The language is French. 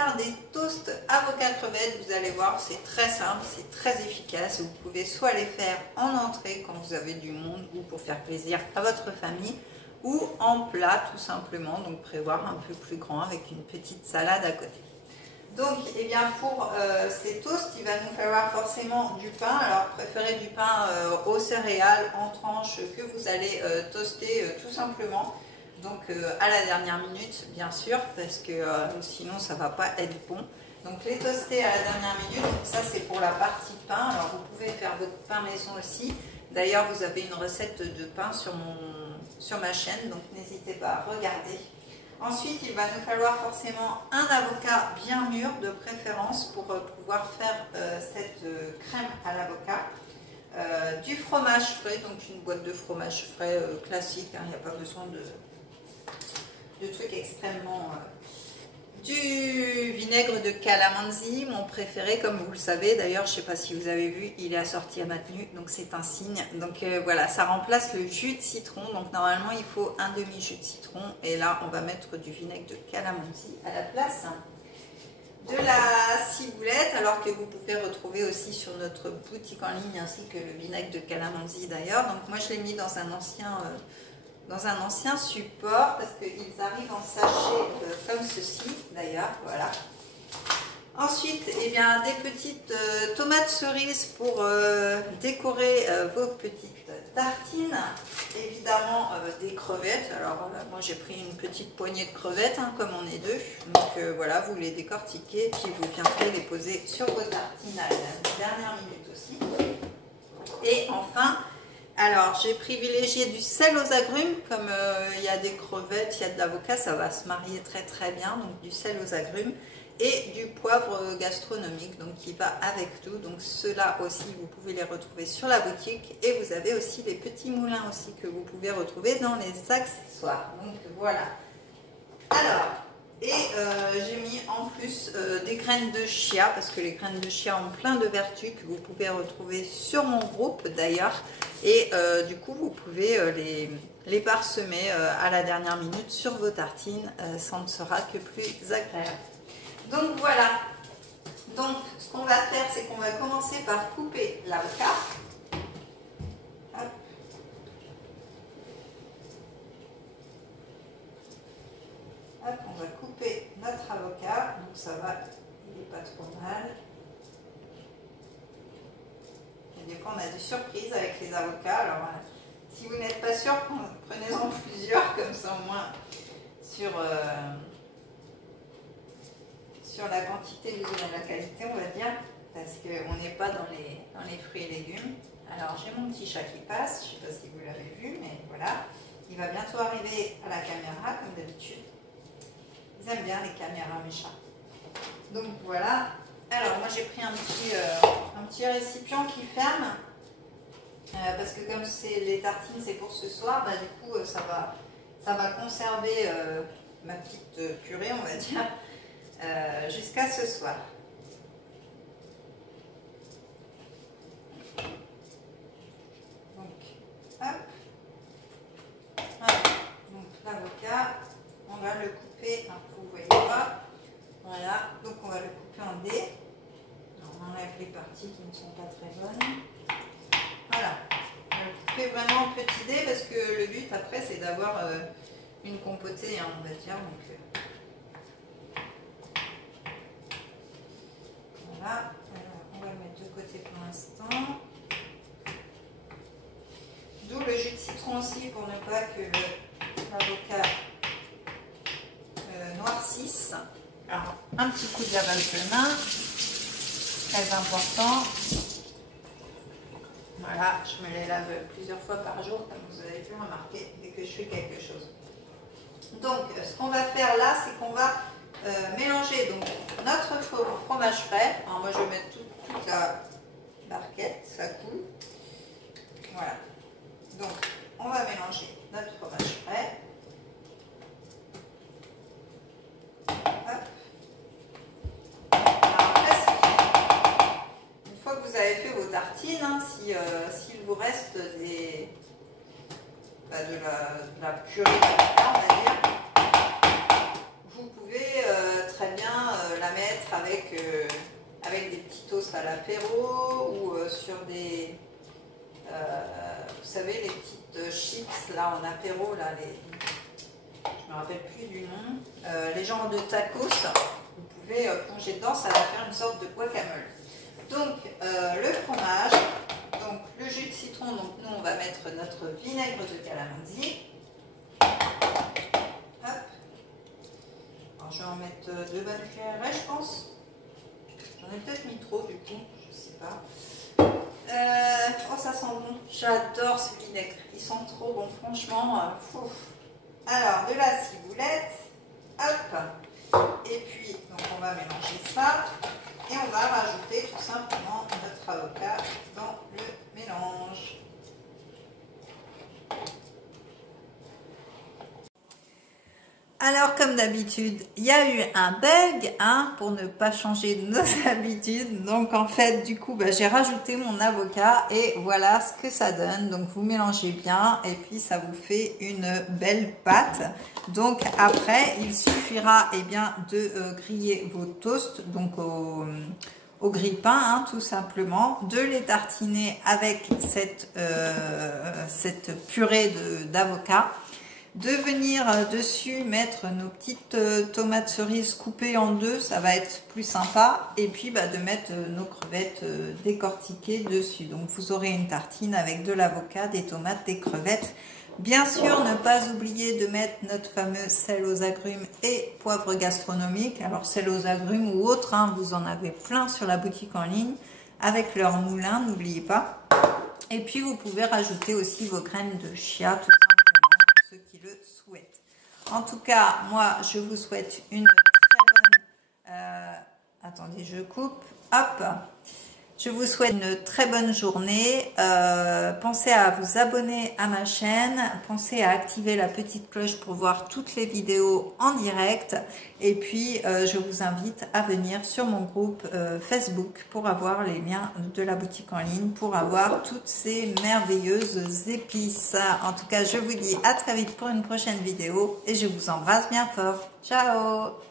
faire des toasts avocat crevettes. Vous allez voir, c'est très simple, c'est très efficace. Vous pouvez soit les faire en entrée quand vous avez du monde ou pour faire plaisir à votre famille, ou en plat tout simplement, donc prévoir un peu plus grand avec une petite salade à côté. Donc, eh bien, pour ces toasts, il va nous falloir forcément du pain. Alors, préférez du pain aux céréales en tranches que vous allez toaster tout simplement. Donc, à la dernière minute, bien sûr, parce que sinon, ça ne va pas être bon. Donc, les toaster à la dernière minute, ça c'est pour la partie pain. Alors, vous pouvez faire votre pain maison aussi. D'ailleurs, vous avez une recette de pain sur ma chaîne, donc n'hésitez pas à regarder. Ensuite, il va nous falloir forcément un avocat bien mûr de préférence pour pouvoir faire cette crème à l'avocat. Du fromage frais, donc une boîte de fromage frais classique, hein, il n'y a pas besoin de trucs extrêmement... Du vinaigre de calamansi, mon préféré, comme vous le savez. D'ailleurs, je ne sais pas si vous avez vu, il est assorti à ma tenue, donc c'est un signe. Donc voilà, ça remplace le jus de citron. Donc normalement, il faut un demi-jus de citron. Et là, on va mettre du vinaigre de calamansi à la place de la ciboulette, alors que vous pouvez retrouver aussi sur notre boutique en ligne, ainsi que le vinaigre de calamansi d'ailleurs. Donc moi, je l'ai mis dans un ancien support parce qu'ils arrivent en sachet comme ceci d'ailleurs, voilà. Ensuite, eh bien, des petites tomates cerises pour décorer vos petites tartines. Évidemment, des crevettes. Alors moi j'ai pris une petite poignée de crevettes, hein, comme on est deux. Donc voilà, vous les décortiquez, puis vous viendrez les poser sur vos tartines à la dernière minute aussi. Et enfin, alors, j'ai privilégié du sel aux agrumes, comme il y a des crevettes, il y a de l'avocat, ça va se marier très très bien, donc du sel aux agrumes, et du poivre gastronomique, donc qui va avec tout. Donc ceux-là aussi, vous pouvez les retrouver sur la boutique, et vous avez aussi les petits moulins aussi que vous pouvez retrouver dans les accessoires. Donc voilà. Alors, et j'ai mis en plus des graines de chia, parce que les graines de chia ont plein de vertus que vous pouvez retrouver sur mon groupe d'ailleurs. Et du coup, vous pouvez les parsemer à la dernière minute sur vos tartines. Ça ne sera que plus agréable. Donc voilà. Donc ce qu'on va faire, c'est qu'on va commencer par couper l'avocat. Hop, on va couper notre avocat. Donc ça va, il n'est pas trop mal. Des fois, on a des surprises avec les avocats. Alors, si vous n'êtes pas sûr, prenez-en plusieurs, comme ça au moins sur la quantité, vous aurez la qualité, on va dire, parce qu'on n'est pas dans les fruits et légumes. Alors, j'ai mon petit chat qui passe, je ne sais pas si vous l'avez vu, mais voilà. Il va bientôt arriver à la caméra, comme d'habitude. Ils aiment bien les caméras, mes chats. Donc, voilà. Alors, moi, j'ai pris un petit récipient qui ferme, parce que comme les tartines, c'est pour ce soir, bah, du coup, ça va conserver ma petite purée, on va dire, jusqu'à ce soir. Donc, hop. Voilà. Donc, l'avocat, on va le couper, hein, vous ne voyez pas. Voilà, donc on va le couper en dés. On enlève les parties qui ne sont pas très bonnes. Voilà, on va le couper vraiment en petits dés parce que le but après c'est d'avoir une compotée, hein, on va dire. Donc, voilà, alors, on va le mettre de côté pour l'instant. D'où le jus de citron aussi pour ne pas que l'avocat noircisse. Alors, un petit coup de lavage de main, très important. Voilà, je me les lave plusieurs fois par jour, comme vous avez pu remarquer, dès que je fais quelque chose. Donc, ce qu'on va faire là, c'est qu'on va mélanger donc, notre fromage frais. Alors, moi, je vais mettre toute la barquette, ça coule. Voilà. Donc, on va mélanger notre fromage frais. Vous avez fait vos tartines, hein, s'il vous reste de la purée d'avocat, on va dire, vous pouvez très bien la à l'apéro ou sur des, vous savez, les petites chips là en apéro, là, je me rappelle plus du nom, les genres de tacos, vous pouvez plonger dedans, ça va faire une sorte de guacamole. Donc le fromage, donc le jus de citron, donc nous on va mettre notre vinaigre de calamansi. Hop. Alors, je vais en mettre 2 bonnes cuillères, je pense. J'en ai peut-être mis trop du coup, je sais pas. Oh, ça sent bon. J'adore ce vinaigre. Ils sont trop bons, franchement. Alors, de la ciboulette. Hop. Et puis, donc on va mélanger ça. Et on va rajouter tout simplement notre avocat dans le mélange. Alors, comme d'habitude, il y a eu un bug, hein, pour ne pas changer nos habitudes. Donc, en fait, du coup, j'ai rajouté mon avocat et voilà ce que ça donne. Donc, vous mélangez bien et puis ça vous fait une belle pâte. Donc, après, il suffira bien de griller vos toasts, donc au grille-pain, hein, tout simplement, de les tartiner avec cette purée d'avocat. De venir dessus mettre nos petites tomates cerises coupées en 2, ça va être plus sympa, et puis de mettre nos crevettes décortiquées dessus. Donc vous aurez une tartine avec de l'avocat, des tomates, des crevettes. Bien sûr, ne pas oublier de mettre notre fameux sel aux agrumes et poivre gastronomique. Alors sel aux agrumes ou autre, hein, vous en avez plein sur la boutique en ligne avec leur moulin, n'oubliez pas. Et puis vous pouvez rajouter aussi vos graines de chia, tout ceux qui le souhaitent. En tout cas, moi, je vous souhaite une très bonne... attendez, je coupe. Hop. Je vous souhaite une très bonne journée. Pensez à vous abonner à ma chaîne. Pensez à activer la petite cloche pour voir toutes les vidéos en direct. Et puis, je vous invite à venir sur mon groupe Facebook pour avoir les liens de la boutique en ligne, pour avoir toutes ces merveilleuses épices. En tout cas, je vous dis à très vite pour une prochaine vidéo et je vous embrasse bien fort. Ciao!